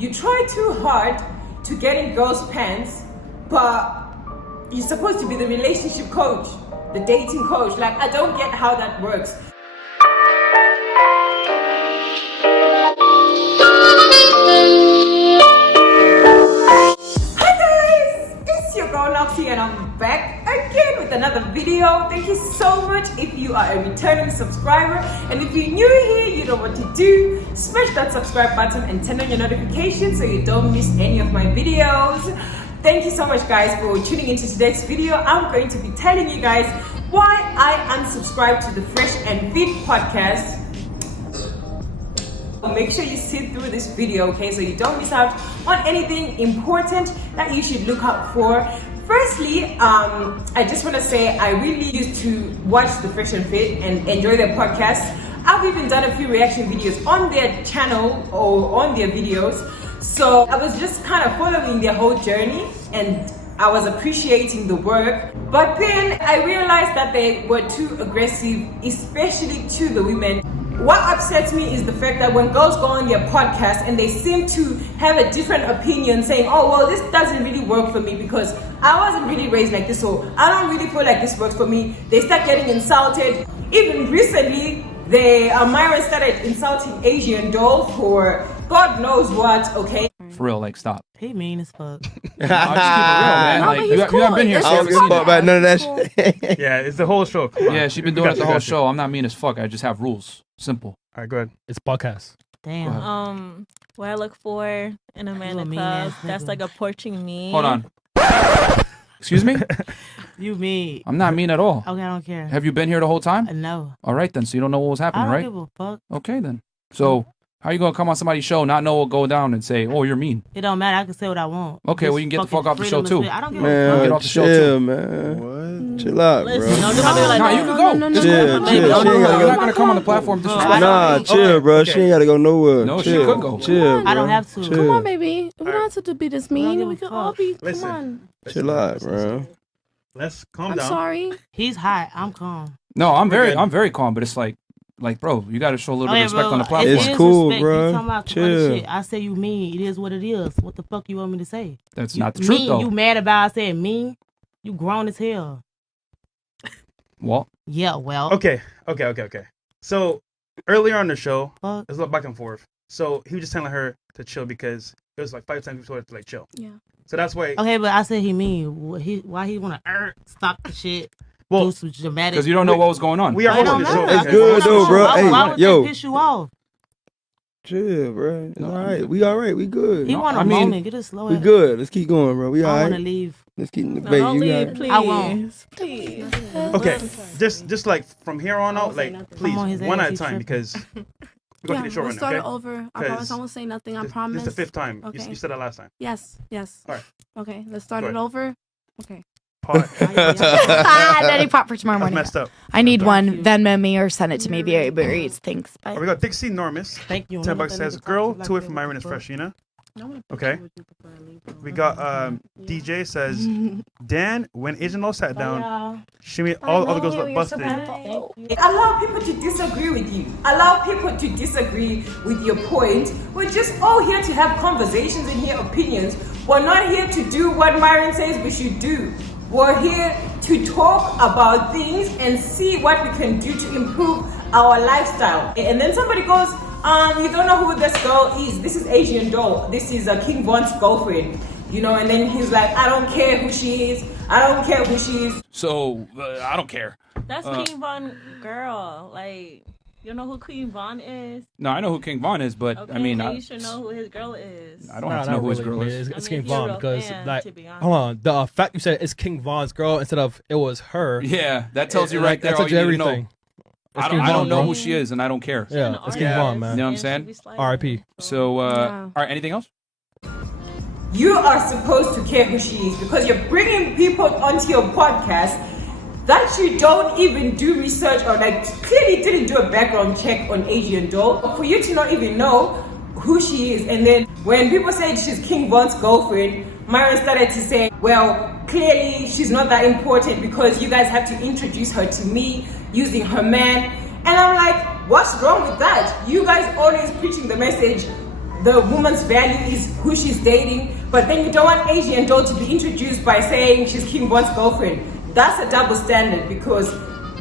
you try too hard to get in girls' pants, but you're supposed to be the relationship coach, the dating coach. Like, I don't get how that works. Hi guys, it's your girl Noxie and I'm back again with another video. Thank you so much if you are a returning subscriber, and if you're new here, you know what to do. Smash that subscribe button and turn on your notifications so you don't miss any of my videos. Thank you so much guys for tuning into today's video. I'm going to be telling you guys why I unsubscribed to the Fresh and Fit podcast. Make sure you sit through this video, okay, so you don't miss out on anything important that you should look out for. Firstly, I just want to say I really used to watch the Fresh and Fit and enjoy their podcast. I've even done a few reaction videos on their channel or on their videos. So I was just kind of following their whole journey and I was appreciating the work. But then I realized that they were too aggressive, especially to the women. What upsets me is the fact that when girls go on their podcast and they seem to have a different opinion, saying, oh, well, this doesn't really work for me because I wasn't really raised like this, or I don't really feel like this works for me. They start getting insulted. Even recently, Myron started insulting Asian doll for God knows what, okay? For real, like, stop. He mean as fuck. I'll just keep it real, man. No, Like, but you he's haven't been here, cool. so It's you just haven't seen fun. it. about none of that shit. Yeah, it's the whole show. Come on. Yeah, she's been We doing got it the you, whole got you. show. I'm not mean as fuck. I just have rules. Simple. All right, go ahead. It's podcast. Damn. What I look for in a man You a in mean club ass that's nigga. like approaching me. Hold on. Excuse me? You mean? I'm not mean at all. Okay, I don't care. Have you been here the whole time? No. All right, then. So you don't know what was I happening, don't right? give a fuck. Okay, then. So how you going to come on somebody's show, not know what go down, and say, oh, you're mean? It don't matter. I can say what I want. Okay, well, you can get the Fucking fuck off the show, freedom of too. speech. I don't give Man, a Get fuck. off the show, chill, too. man. Chill out, Listen, bro. don't do my like Nah, that. you can go. Just Chill, go. chill. You're She ain't gotta not go. going to come on the platform disrespect. Nah, chill, bro. She ain't gotta go nowhere. No, she chill. could go. Chill, I don't bro. have to. Chill. Come on, baby. We All don't have to be this don't mean. give We a can fuck. all be. Listen. Come on. Chill out, bro. Let's calm I'm down. sorry. He's hot. I'm calm. No, I'm We're good. very calm, but it's like, bro, you got to show a little bit of respect on the It platform. It's is cool, respect. bro. You talking about Chill. other shit. I say you mean. It is what it is. What the fuck you want me to say? That's You not the truth, mean, though. You mad about I said mean? You grown as hell. Well, Yeah, well. Okay. So earlier on the show, Fuck. there's a little back and forth. So he was just telling her to chill because it was like 5 times he told her to like chill. Yeah. So that's why. Okay, but I said he mean. Why he want to stop the shit? Well, do some dramatic. because you don't know what was going on. we are It don't hosting the show. matter. It's good, though, bro. Why, Hey, why would yo. that piss you off? Chill, bro. It's No, all right. We all right. We good. He want a I mean, moment. Get it slow. We good. Let's keep going, bro. We all I want to right. leave. Let's keep the No, baby. don't You leave, got please. I won't. Please. Okay, just like from here on out, like please I'm on his one ass, at a he's time tripping. because we're going to the show we'll right now. start Okay? it over. I 'Cause promise I won't say nothing. I promise. This is the 5th time. Okay. You said that last time. Yes, yes. All right. Okay, let's start Go it ahead. over. Okay. Pot. Ready pop for tomorrow That's morning. messed up. I need one. you. Venmo me or send it to me via Uber Eats. Thanks. Bye. We got Dixie Normus. Thank you. $10 says, girl, 2 away from Myron is Freshina. Okay. We got DJ says, Dan, when Asian Lo sat down, shimmy all other girls look busted. Allow people to disagree with you. Allow people to disagree with your point. We're just all here to have conversations and hear opinions. We're not here to do what Myron says we should do. We're here to talk about things and see what we can do to improve our lifestyle. And then somebody goes, you don't know who this girl is. This is Asian doll. This is King Von's girlfriend. You know, and then he's like, I don't care who she is. I don't care who she is. So, I don't care. That's King Von girl. Like, you know who King Von is? No, I know who King Von is, but Okay, I mean, then you should know who his girl is. I don't have to know who his girl is. It's I King mean, if you're a Von real because, fan, like, to be honest. hold on. The fact you said it's King Von's girl instead of it was her. Yeah, that tells you it- right like, there that all tells you you need to know. everything. It's I King don't Von, know bro. who she is, and I don't care. Yeah, it's King Von, man. You know what I'm saying? R.I.P. So, Yeah. all right, anything else? You are supposed to care who she is because you're bringing people onto your podcast that you don't even do research or like clearly didn't do a background check on Asian doll. For you to not even know who she is, and then when people said she's King Von's girlfriend, Myron started to say, well, clearly she's not that important because you guys have to introduce her to me using her man. And I'm like, what's wrong with that? You guys always preaching the message, the woman's value is who she's dating, but then you don't want Asian doll to be introduced by saying she's King Von's girlfriend. That's a double standard, because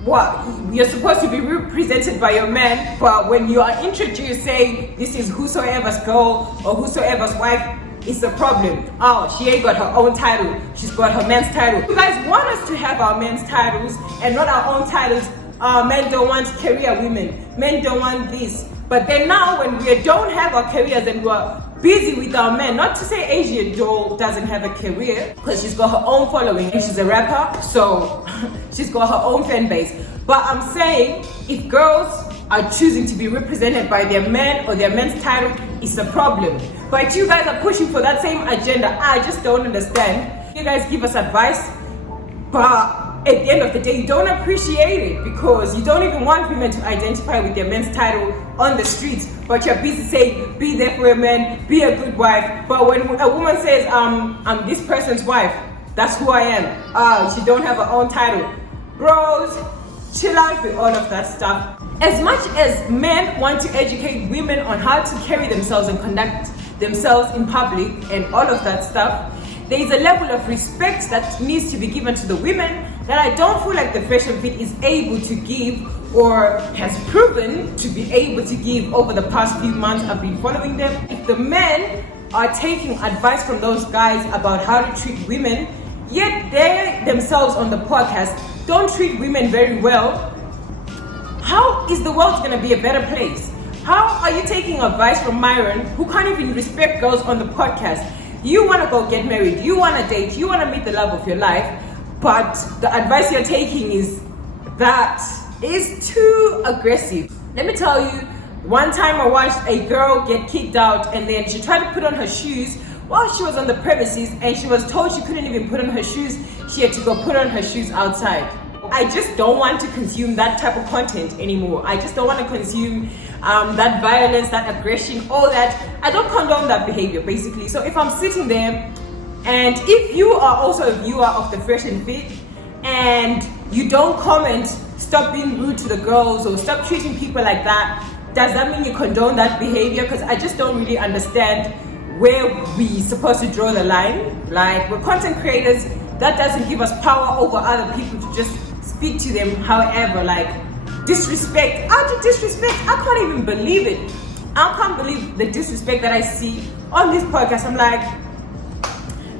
what you're supposed to be represented by your man, but when you are introduced saying this is whosoever's girl or whosoever's wife, it's a problem. Oh, she ain't got her own title, she's got her man's title. You guys want us to have our men's titles and not our own titles. Men don't want career women, men don't want this. But then now when we don't have our careers and we're busy with our men, not to say Asian doll doesn't have a career, because she's got her own following and she's a rapper, so she's got her own fan base. But I'm saying if girls are choosing to be represented by their men or their men's title, it's a problem. But you guys are pushing for that same agenda. I just don't understand. You guys give us advice, but at the end of the day, you don't appreciate it, because you don't even want women to identify with their men's title on the streets, but you're busy saying, be there for a man, be a good wife. But when a woman says, I'm this person's wife, that's who I am. She don't have her own title. Bros, chill out with all of that stuff. As much as men want to educate women on how to carry themselves and conduct themselves in public and all of that stuff, there is a level of respect that needs to be given to the women that I don't feel like the Fashion Fit is able to give, or has proven to be able to give over the past few months I've been following them. If the men are taking advice from those guys about how to treat women, yet they themselves on the podcast don't treat women very well, how is the world going to be a better place? How are you taking advice from Myron, who can't even respect girls on the podcast? You want to go get married, you want to date, you want to meet the love of your life, but the advice you're taking is too aggressive. Let me tell you, one time I watched a girl get kicked out, and then she tried to put on her shoes while she was on the premises, and she was told she couldn't even put on her shoes. She had to go put on her shoes outside. I just don't want to consume that type of content anymore. I just don't want to consume that violence, that aggression, all that. I don't condone that behavior, basically. So if I'm sitting there, and if you are also a viewer of the Fashion Fit, and you don't comment, stop being rude to the girls or stop treating people like that, does that mean you condone that behavior? Because I just don't really understand where we're supposed to draw the line. Like, we're content creators, that doesn't give us power over other people to just speak to them however. Like, disrespect, out of disrespect, I can't even believe it. I can't believe the disrespect that I see on this podcast. I'm like,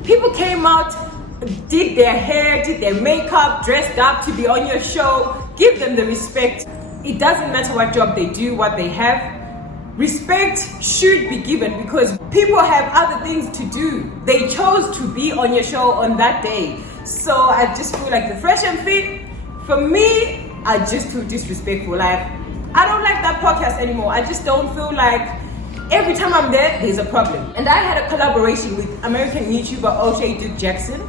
people came out, did their hair, did their makeup, dressed up to be on your show. Give them the respect. It doesn't matter what job they do, what they have. Respect should be given, because people have other things to do. They chose to be on your show on that day. So I just feel like the Fashion Fit, for me, are just too disrespectful. Like, I don't like that podcast anymore. I just don't feel like every time I'm there's a problem. And I had a collaboration with American YouTuber O'Shea Duke Jackson.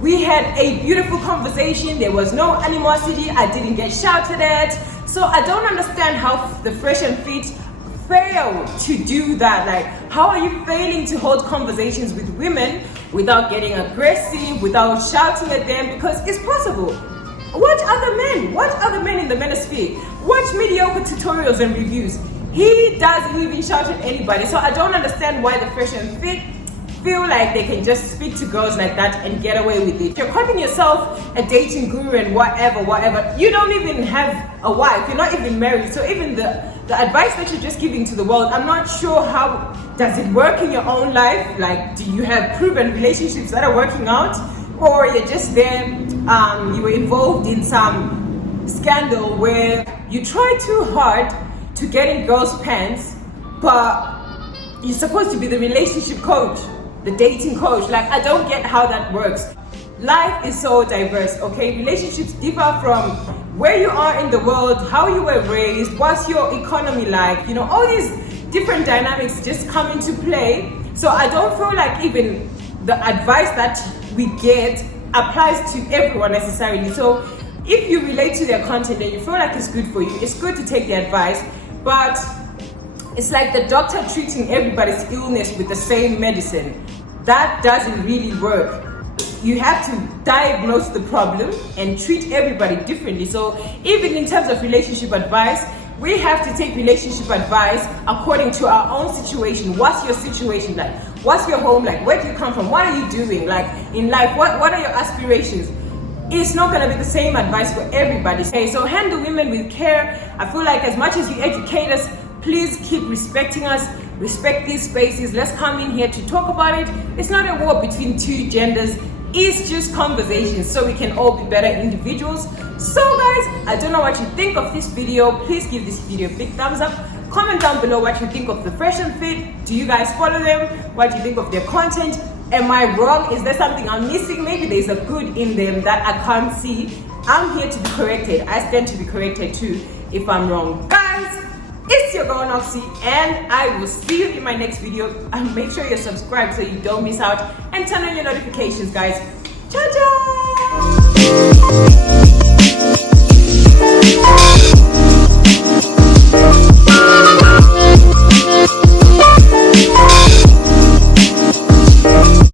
We had a beautiful conversation. There was no animosity. I didn't get shouted at. So I don't understand how the Fashion Fit failed to do that. Like, how are you failing to hold conversations with women without getting aggressive, without shouting at them? Because it's possible. Watch other men in the manosphere. Watch mediocre tutorials and reviews. He doesn't even shout at anybody. So I don't understand why the Fashion Fit feel like they can just speak to girls like that and get away with it. You're calling yourself a dating guru and whatever. You don't even have a wife. You're not even married. So even the advice that you're just giving to the world, I'm not sure how does it work in your own life. Like, do you have proven relationships that are working out? Or you're just there, you were involved in some scandal where you try too hard to get in girls' pants, but you're supposed to be the relationship coach, the dating coach. Like, I don't get how that works. Life is so diverse, okay? Relationships differ from where you are in the world, how you were raised, what's your economy like, you know, all these different dynamics just come into play. So I don't feel like even the advice that we get applies to everyone necessarily. So if you relate to their content and you feel like it's good for you, it's good to take the advice, but it's like the doctor treating everybody's illness with the same medicine. That doesn't really work. You have to diagnose the problem and treat everybody differently. So even in terms of relationship advice, we have to take relationship advice according to our own situation. What's your situation like? What's your home like? Where do you come from? What are you doing like in life? What are your aspirations? It's not going to be the same advice for everybody. Okay, so handle women with care. I feel like as much as you educate us, please keep respecting us, respect these spaces. Let's come in here to talk about it. It's not a war between two genders. It's just conversations so we can all be better individuals. So guys, I don't know what you think of this video. Please give this video a big thumbs up. Comment down below what you think of the Fresh and Fit. Do you guys follow them? What do you think of their content? Am I wrong? Is there something I'm missing? Maybe there's a good in them that I can't see. I'm here to be corrected. I stand to be corrected too if I'm wrong. Guys, it's your girl Noxy, and I will see you in my next video. And make sure you're subscribed so you don't miss out, and turn on your notifications, guys. Ciao, ciao!